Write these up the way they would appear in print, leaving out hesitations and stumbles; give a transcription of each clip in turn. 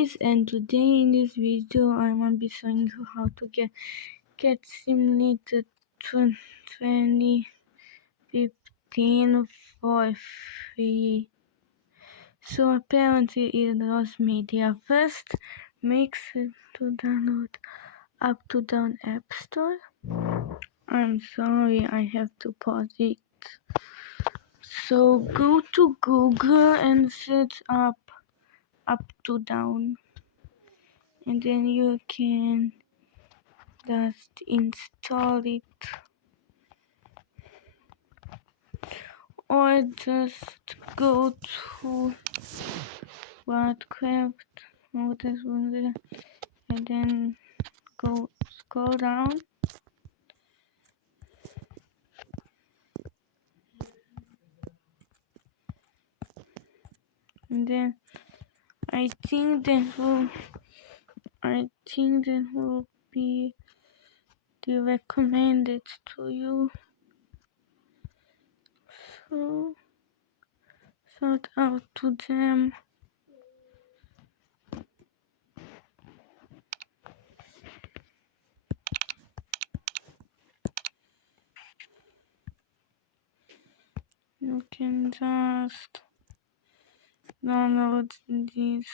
And today in this video I will be showing you how to get Simulator 2015 for free. So apparently it was media. First, make sure to download Up to Down App Store. I'm sorry, I have to pause it. So go to Google and search up to Down, and then you can just install it, or just go to Wildcraft, and then go scroll down, and then I think that will be the recommended to you. So shout out to them. You can just download this.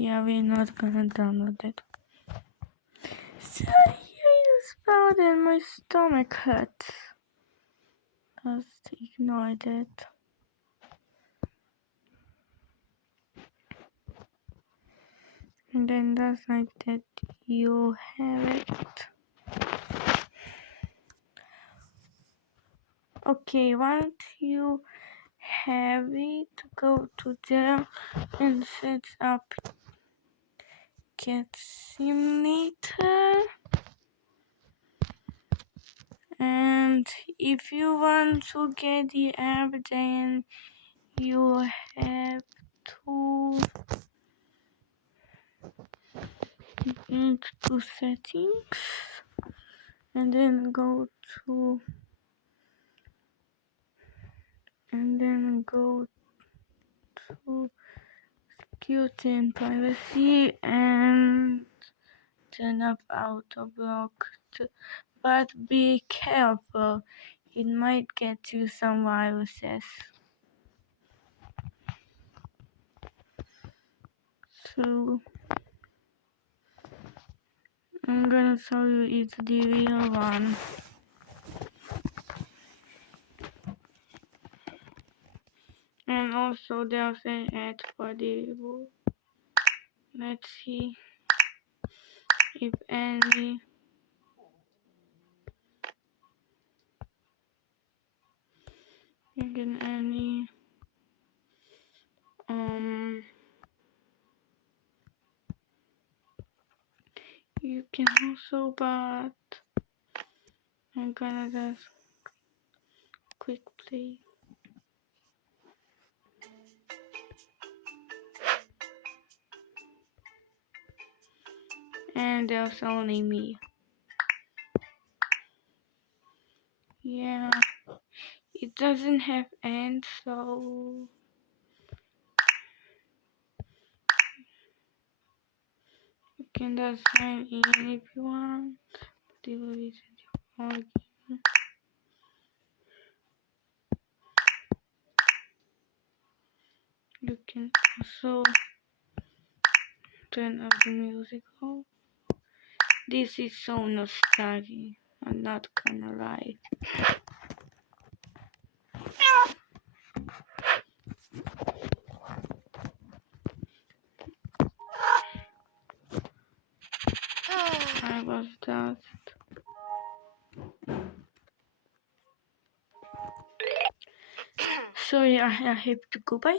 Yeah, we're not gonna download it. So here is bad and my stomach hurts. Just ignore that. And then just like that, you have it. Okay, once you have it, go to there and set up Get Simulator. And if you want to get the app, then you have to into settings and then go to security and privacy and turn off auto block, but be careful, it might get you some viruses. So I'm gonna show you it's the real one. And also there's an ad for the review. Let's see if any. You can any you can also, but I'm gonna just quick play. And there's only me. Yeah, it doesn't have end, so you can just sign in if you want. But it will be all game. You can also turn up the music off. This is so nostalgic, I'm not gonna lie. I was just sorry, I have to go. Bye.